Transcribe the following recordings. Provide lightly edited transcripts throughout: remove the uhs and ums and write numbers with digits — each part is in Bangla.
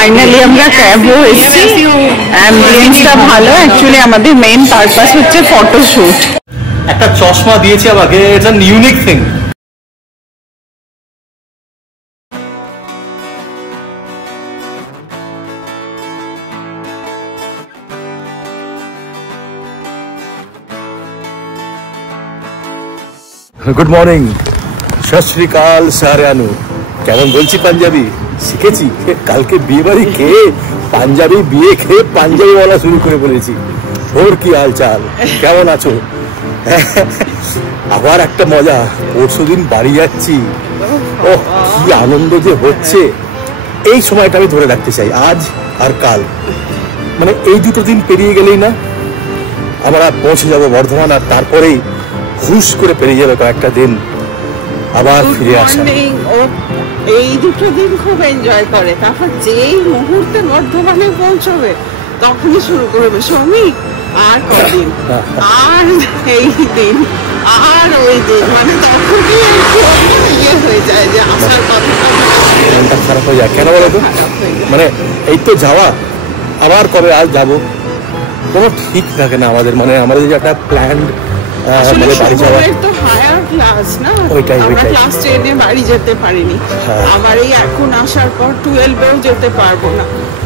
ফাইনালি আমরা ক্যাবও এসেছি, অ্যাম্বিয়েন্সটা ভালো। অ্যাকচুয়ালি আমাদের মেইন পারপাস হচ্ছে ফটোশুট। একটা চশমা দিয়েছে আমাকে, it's an unique thing. Good morning, সত শ্রী কাল সারানু। কেমন বলছি পাঞ্জাবি? শিখেছি কালকে বিয়ে বাড়ি খেয়ে, পাঞ্জাবি বিয়ে খেয়ে পাঞ্জাবি বলা শুরু করে বলেছি। ওর কি হাল চাল, কেমন আছো? আবার একটা মজা, পরশুদিন বাড়ি যাচ্ছি। ও কি আনন্দ যে হচ্ছে, এই সময়টা আমি ধরে রাখতে চাই, আজ আর কাল। মানে এই দুটো দিন পেরিয়ে গেলেই না আমরা পৌঁছে যাবো বর্ধমান, আর তারপরেই হুশ করে পেরিয়ে যাবে কয়েকটা দিন, আবার ফিরে আসা। এই দুটো দিন খুব এনজয় করে, তারপর যেই মুহূর্তে বর্ধমানে পৌঁছবে তখনই শুরু করবে শ্রমিক আর কদিন, আর এই দিন আর ওই দিন, মানে তখনই ইয়ে হয়ে যায় যে আসার কথাটা খারাপ হয়ে যায়। কেন বলো তো? মানে এই তো যাওয়া, আবার কবে আজ যাবো কোনো ঠিক থাকে না আমাদের। মানে আমাদের যে একটা প্ল্যান্ড মানে বাড়ি যাওয়া, ক্লাস 10-এ বাড়ি যেতে পারিনি, আবার এই এখন আসার পর 12-এও যেতে পারবো না,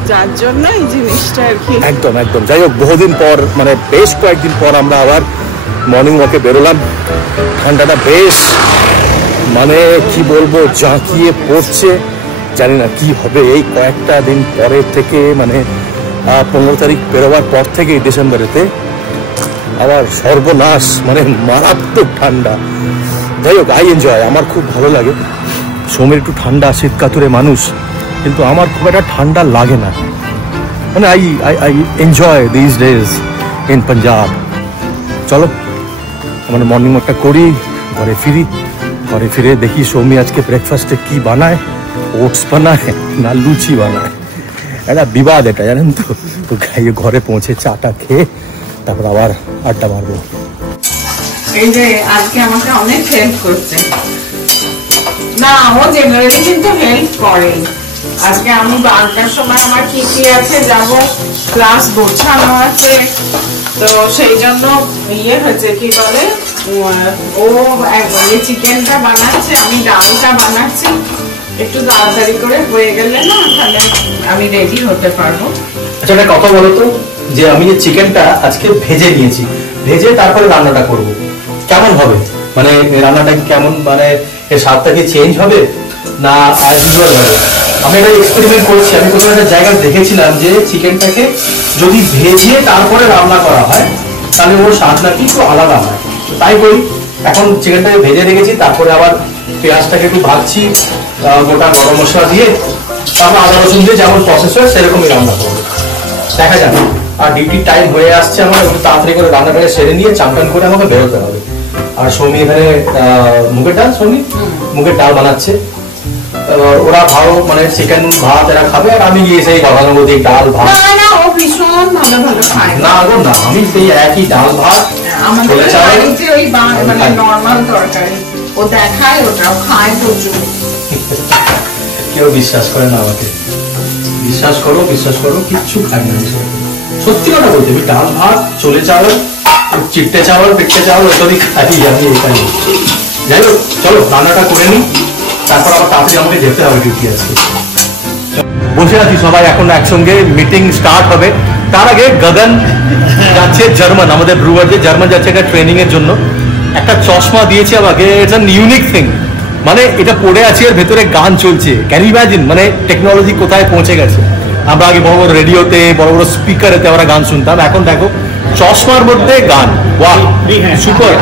যার জন্য এই জিনিসটা আর কি। একদম একদম। যাই হোক, বহুদিন পর, মানে বেশ কয়েকদিন পর আমরা আবার মর্নিং ওয়াকে বেরোলাম। ঠান্ডাটা বেশ, মানে কি বলবো, জাঁকিয়ে পড়ছে। জানি না কি হবে এই কয়েকটা দিন পরের থেকে, মানে 15 তারিখ বেরোবার পর থেকেই ডিসেম্বরেতে আবার সর্বনাশ, মানে মারাত্মক ঠান্ডা। যাই হোক, আই এনজয়, আমার খুব ভালো লাগে। সমীর একটু ঠান্ডা শীতকাতুরে মানুষ, কিন্তু আমার খুব একটা ঠান্ডা লাগে না। মানে I enjoy this days in Punjab. চলো আমরা মর্নিং ওয়াকটা করি, ঘরে ফিরি। ঘরে ফিরে দেখি সৌমি আজকে ব্রেকফাস্টে কি বানায়, ওটস বানায় না লুচি বানায়। একটা বিবাদ এটা, জানেন তো। তো ঘরে পৌঁছে চাটা খেয়ে তারপর আবার আড্ডা মারবো। এই যে আজকে আমাকে অনেক হেল্প করছে, না ও জেনারেলি কিন্তু হেল্প করে। আজকে আমি 12টার সময় আমার কি কি আছে, যাব, ক্লাস গোছানো আছে, তো সেই জন্য ইয়ে হয়েছে, কি বলে, ও চিকেনটা বানাচ্ছে, আমি ডালটা বানাচ্ছি। একটু তাড়াতাড়ি করে হয়ে গেলে না তাহলে আমি রেডি হতে পারবো। আচ্ছা একটা কথা বলো তো, যে আমি যে চিকেনটা আজকে ভেজে নিয়েছি, ভেজে তারপরে রান্নাটা করব, কেমন হবে? মানে রান্নাটা কেমন, মানে এর স্বাদটা কি চেঞ্জ হবে না অ্যাজ ইউজুয়াল হবে? আমি একটা এক্সপেরিমেন্ট করছি। আমি কোনো একটা জায়গায় দেখেছিলাম যে চিকেনটাকে যদি ভেজে তারপরে রান্না করা হয় তাহলে ওর স্বাদ নাকি একটু আলাদা হয়। তাই করি, এখন চিকেনটাকে ভেজে রেখেছি, তারপরে আবার পেঁয়াজটাকে একটু ভাজছি গোটা গরম মশলা দিয়ে, তারপর আদা রসুন দিয়ে যেমন প্রসেস হয় সেরকমই রান্না করবো, দেখা যাবে। আর ডিউটির টাইম হয়ে আসছে আমার, একটু তাড়াতাড়ি করে রান্নাটাকে সেরে নিয়ে চামটান করে আমাকে বেরোতে হবে। আর সৌমি এখানে মুগের ডাল, সৌমি মুগের ডাল বানাচ্ছে। ওরা ভালো, মানে চিকেন ভাত এরা খাবে, আর আমি গিয়ে সেই গঙ্গানগর ডাল ভাত। না ও ভীষণ ভালো ভালো খায়। না গো না, আমি সেই একই ডাল ভাত, আমাদের বাড়িতে ওই মানে নরমাল তরকারি ও দেখায়, ওটাও খায় প্রচুর। কেউ বিশ্বাস করে না আমাকে, বিশ্বাস করো বিশ্বাস করো, কিচ্ছু খাই না। সত্যি কথা বলতে, আমি ডাল ভাত, চলে চাওয়াল, চিট্টে চাওয়াল, পিঠে চাওয়াল ওটাই খাই আমি, এটাই। যাই হোক, চলো রান্নাটা করে নিই, তারপর আবার তাড়াতাড়ি আমাকে যেতে হবে, ডিউটি আজকে। বসে আছি সবাই এখন একসঙ্গে, মিটিং স্টার্ট হবে। তার আগে গগন যাচ্ছে জার্মান, আমাদের ব্রুয়ার যে জার্মান যাচ্ছে একটা ট্রেনিং এর জন্য। একটা চশমা দিয়েছে আমাকে, ইটস অ্যান ইউনিক থিং। মানে এটা পড়ে আছে, এর ভেতরে গান চলছে। ক্যান ইউ ইমাজিন, মানে টেকনোলজি কোথায় পৌঁছে গেছে। আমরা আগে বড় বড় রেডিওতে, বড় বড় স্পিকারেতে আমরা গান শুনতাম, এখন দেখো চশমার মধ্যে গান। ওয়াহ, সুপার।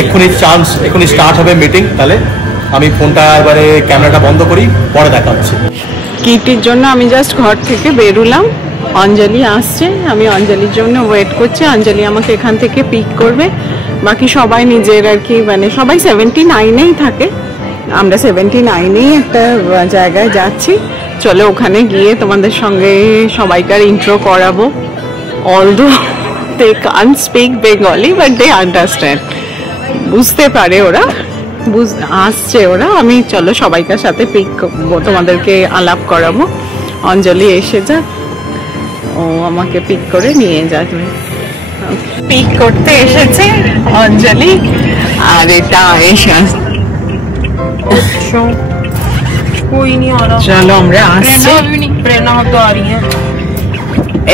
এক্ষুনি স্টার্ট হবে মিটিং। তাহলে আমি ফোনটা এবারে ক্যামেরাটা বন্ধ করি, পরে দেখা হচ্ছে। কিটির জন্য আমি জাস্ট ঘর থেকে বেরোলাম, অঞ্জলি আসছে, আমি অঞ্জলির জন্য ওয়েট করছি। অঞ্জলি আমাকে এখান থেকে পিক করবে, বাকি সবাই নিজের আর কি, মানে সবাই 79-এই থাকে, আমরা 79-এই একটা জায়গায় যাচ্ছি। চলো ওখানে গিয়ে তোমাদের সঙ্গে সবাইকার ইন্ট্রো করাবো। Although they can't speak Bengali but they understand, বুঝতে পারে ওরা, আসছে ওরা। আমি চলো সবাইকার সাথে পিক তোমাদেরকে আলাপ করাবো। অঞ্জলি এসে যাক, ও আমাকে পিক করে নিয়ে যাবে। পিক করতে এসেছে অঞ্জলি, আর এটা এসে कोई नहीं आ रहा। চলো আমরা আসছি, प्रेरणा तो आ रही है।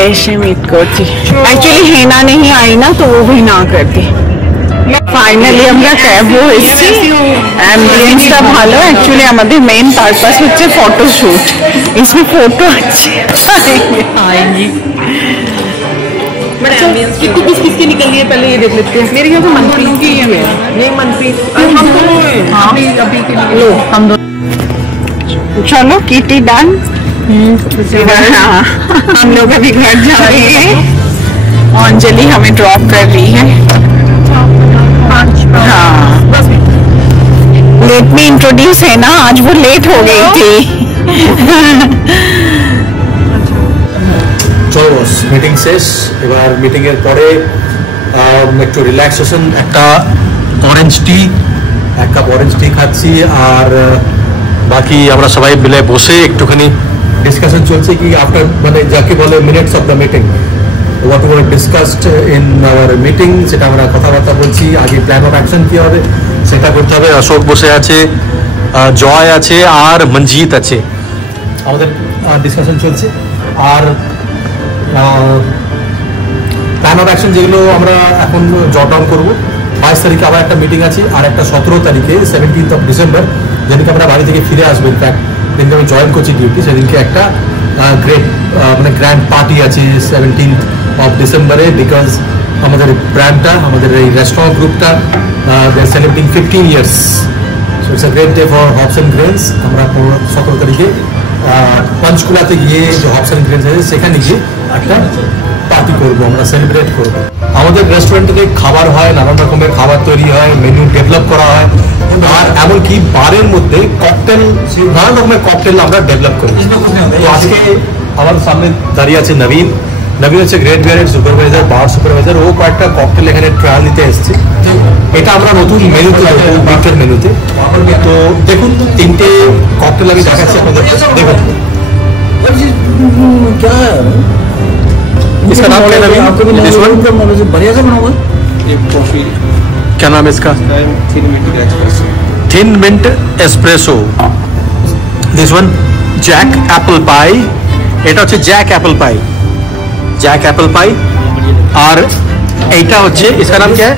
ऐसे मीट करती। एक्चुअली हेना नहीं आई ना तो वो भी ना करती। ফাইনালি আমরা ক্যাবও এসেছি, অ্যাম্বিয়েন্সটা ভালো। অ্যাকচুয়ালি আমাদের মেইন পারপাস হচ্ছে ফটোশুট, इसमें फोटो अच्छी आएंगी। किसको किस किसकी निकल रही है पहले ये देख लेते हैं। मेरे ख्याल से मनप्रीत की है। नहीं मनप्रीत, हम दोनों अभी के लिए लो हम दोनों। चलो किटी डन। हाँ, हम लोग अभी घर जा रहे हैं, अंजलि हमें ड्रॉप कर रही है। हाँ, लेट मी इंट्रोड्यूस है ना, आज वो लेट हो गई थी। চলো মিটিং শেষ, এবার মিটিং এর পরে একটু রিল্যাক্সেশন, একটা অরেঞ্জ টি, এক কাপ অরেঞ্জ টি খাচ্ছি, আর বাকি আমরা সবাই মিলে বসে একটুখানি ডিসকাশন চলছে কি আফটার, মানে যাকে বলে minutes of the meeting, what were discussed in our meeting, সেটা আমরা কথাবার্তা বলছি। আগে প্ল্যান অফ অ্যাকশন কি হবে সেটা করতে হবে। অশোক বসে আছে, জয় আছে, আর মঞ্জিত আছে, আমাদের ডিসকাশন চলছে। আর প্ল্যান অফ অ্যাকশন যেগুলো আমরা এখন জট ডাউন করবো। 22 তারিখে আবার একটা মিটিং আছে, আর একটা 17 তারিখে 17th of December, যেদিনকে আমরা বাড়ি থেকে ফিরে আসবো। ইনফ্যাক্ট যেদিনকে আমি জয়েন করছি ডিউটি, সেদিনকে একটা গ্রেট মানে গ্র্যান্ড পার্টি আছে 17th of December, বিকজ আমাদের ব্র্যান্ডটা, আমাদের এই রেস্টুরেন্ট গ্রুপটা they are celebrating 15 years, so it's a great day for Hobs and Grains. আমরা 17 তারিখে পঞ্চকুলাতে গিয়ে যে হবস অ্যান্ড গ্রেনস আছে সেখানে গিয়ে একটা পার্টি করবো, আমরা সেলিব্রেট করবো। আমাদের রেস্টুরেন্টে খাবার হয়, নানান রকমের খাবার তৈরি হয়, মেনু ডেভেলপ করা হয়, আর এমনকি বারের মধ্যে ককটেল, নানান রকমের ককটেল আমরা ডেভেলপ করি। তো আজকে আমার সামনে দাঁড়িয়ে আছে নবীন। নবীন হচ্ছে গ্রেট বিয়ারের সুপারভাইজার, বার সুপারভাইজার। ও কয়েকটা ককটেল এখানে ট্রায়াল নিতে এসছে। এটা আমরা নতুন মেনুতে দেবো, উইকের মেনুতে। তো দেখুন, 3টে ককটেল আমি দেখাচ্ছি আপনাদের, দেখুন। क्या है इसका नाम क्या है नवीन? This one? बढ़िया से बना हुआ है। ये कॉफी क्या नाम है इसका? 3 minute espresso. Thin mint espresso. This one Jack apple pie, এটা হচ্ছে Jack apple pie, Jack apple pie. আর এইটা হচ্ছে, इसका नाम क्या है?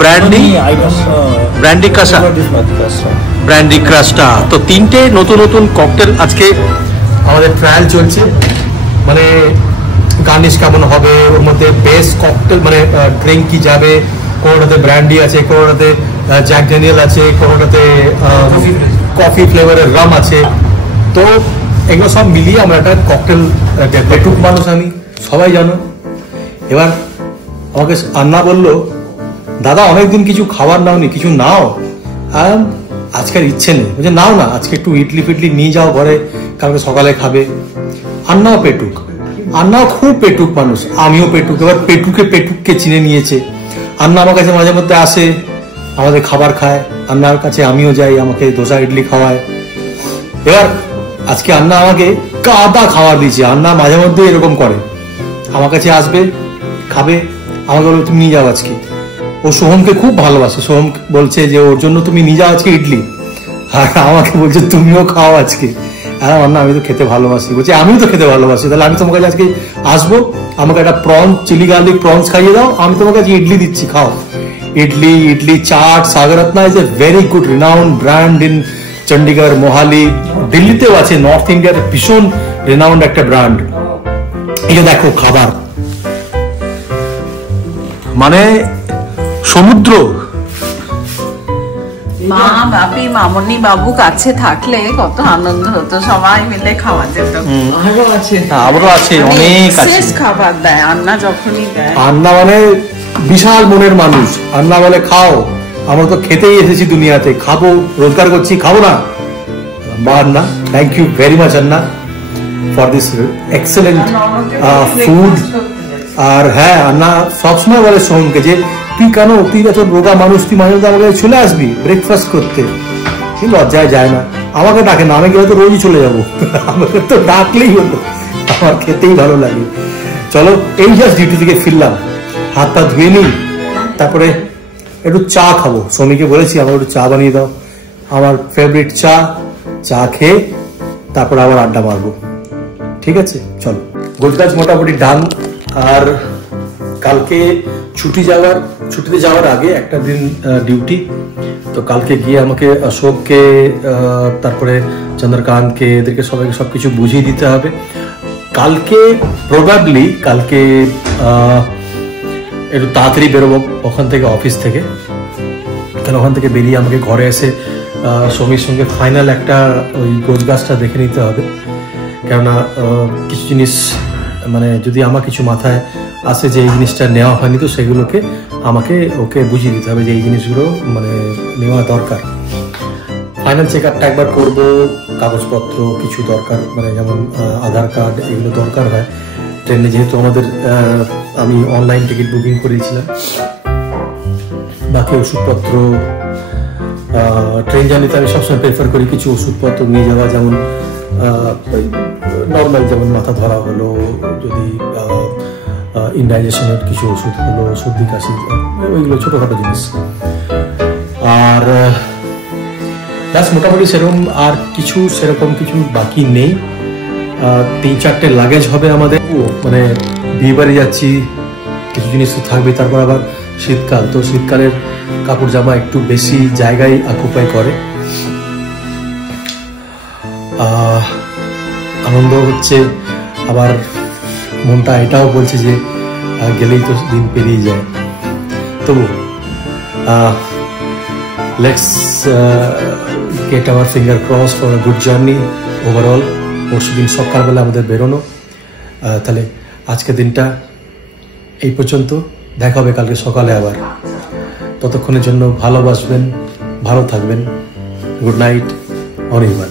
ব্র্যান্ডি, ব্র্যান্ডি কাসা, ব্র্যান্ডি ক্রাস্টা। তো 3টে নতুন নতুন ককটেল আজকে আমাদের ট্রায়াল চলছে। মানে গার্নিশ কেমন হবে, ওর মধ্যে বেস্ট ককটেল মানে ড্রিঙ্ক কি যাবে, কোনোটাতে ব্র্যান্ডি আছে, কোনোটাতে জ্যাক ড্যানিয়েল আছে, কোনোটাতে কফি ফ্লেভারের রাম আছে। তো এগুলো সব মিলিয়ে আমরা একটা ককটেল, পেটুক মানুষ আমি, সবাই জানো। এবার আমাকে আন্না বললো, দাদা অনেকদিন কিছু খাবার নাওনি, কিছু নাও। আর আজকের ইচ্ছে নেই, বলছে নাও না, আজকে একটু ইডলি ফিডলি নিয়ে যাও ঘরে, কালকে সকালে খাবে। আন্নাও পেটুক, আন্নাও খুব পেটুক মানুষ, আমিও পেটুক। এবার পেটুককে চিনে নিয়েছে। আন্না আমার কাছে মাঝে মধ্যে আসে, আমাদের খাবার খায়, আন্নার কাছে আমিও যাই, আমাকে দোসা ইডলি খাওয়ায়। এবার আজকে আন্না আমাকে কাদা খাবার দিয়েছে। আন্না মাঝে মধ্যে এরকম করে, আমার কাছে আসবে, খাবে, আমাকে বলবে তুমি নিয়ে যাও আজকে। ও সোহমকে খুব ভালোবাসে, সোহম বলছে যে ওর জন্য তুমি নিয়ে যাও আজকে ইডলি, আর আমাকে বলছে তুমিও খাও আজকে। হ্যাঁ আন্না, আমি তো খেতে ভালোবাসি। বলছে আমিও তো খেতে ভালোবাসি, তাহলে আমি তোমার কাছে আজকে আসবো, আমাকে একটা প্রনস, চিলি গার্লিক প্রনস খাইয়ে দাও, আমি তোমার কাছে ইডলি দিচ্ছি, খাও। Idli chaat, Sagar Ratna is a very good renowned brand in Chandigarh, Mohali, দিল্লিতেও আছে, নর্থ ইন্ডিয়ার ভীষণ রিনাউন্ড একটা ব্র্যান্ড। এটা দেখো খাবার, মানে সমুদ্র। মা বাপি মামনি বাবু কাছে থাকলে কত আনন্দ হতো, সবাই মিলে খাওয়া যেত। আরো আছে, আরো আছে, অনেক আছে। শেষ খাবার দেয় আন্না, যখনই দেয়। আন্না মানে বিশাল মনের মানুষ। আন্না বলে খাও, আমরা তো খেতেই এসেছি দুনিয়াতে, খাবো, রোজগার করছি, খাবো না। বা আন্না, thank you very much Anna for this excellent food. আর হ্যাঁ, আন্না সবসময় বলে সোহমকে যে তুই কেন, তুই এত রোগা মানুষ, তুই মাঝে মধ্যে আমাকে চলে আসবি ব্রেকফাস্ট করতে। কিন্তু লজ্জায় যায় না। আমাকে ডাকে না, আমি গেলে তো রোজই চলে যাবো। আমাকে তো ডাকলেই হতো, আমার খেতেই ভালো লাগে। চলো, এই জাস্ট ডিউটি থেকে ফিরলাম, হাত পা ধুয়ে নিই, তারপরে একটু চা খাবো। শ্রমিককে বলেছি আমার একটু চা বানিয়ে দাও, আমার ফেভারিট চা। চা খেয়ে তারপরে আবার আড্ডা মারবো। ঠিক আছে, চলো। গোছগাছ মোটামুটি ডান। আর কালকে ছুটিতে যাওয়ার আগে একটা দিন ডিউটি, তো কালকে গিয়ে আমাকে অশোককে, তারপরে চন্দ্রকান্তকে, এদেরকে সবাইকে সবকিছু বুঝিয়ে দিতে হবে। কালকে প্রবাবলি একটু তাড়াতাড়ি বেরোবো ওখান থেকে, অফিস থেকে। কারণ ওখান থেকে বেরিয়ে আমাকে ঘরে এসে সমীর সঙ্গে ফাইনাল একটা ওই গোছগাছটা দেখে নিতে হবে। কেননা কিছু জিনিস মানে যদি আমার কিছু মাথায় আসে যে এই জিনিসটা নেওয়া হয়নি, তো সেগুলোকে আমাকে ওকে বুঝিয়ে দিতে হবে যে এই জিনিসগুলো মানে নেওয়া দরকার। ফাইনাল চেক আপটা একবার করবো, কাগজপত্র কিছু দরকার, মানে যেমন আধার কার্ড এগুলো দরকার হয় ট্রেনে, যেহেতু আমাদের আমি অনলাইন টিকিট বুকিং করেছিলাম। বাকি ওষুধপত্র, ট্রেন জার্নিতে আমি সবসময় প্রেফার করি কিছু ওষুধপত্র নিয়ে যাওয়া, যেমন নর্মাল যেমন মাথা ধরা হলো, যদি ইনডাইজেশনের কিছু ওষুধ হলো, সর্দি কাশি, ওইগুলো ছোটোখাটো জিনিস। আর ব্যাস মোটামুটি সেরকম আর কিছু সেরকম কিছু বাকি নেই। 3-4টে লাগেজ হবে আমাদের, মানে বিয়ে বাড়ি যাচ্ছি, কিছু জিনিস তো থাকবে। তারপর আবার শীতকাল, তো শীতকালের কাপড় জামা একটু বেশি জায়গায় অকুপাই করে। আনন্দ হচ্ছে, আবার মনটা এটাও বলছে যে গেলেই তো দিন পেরিয়ে যায়। তবু let's get hour finger cross for a good journey overall. পরশু দিন সকালবেলা আমাদের বেরোনো। তাহলে আজকের দিনটা এই পর্যন্ত, দেখা হবে কালকে সকালে আবার। ততক্ষণের জন্য ভালোবাসবেন, ভালো থাকবেন। Good night, Anirban.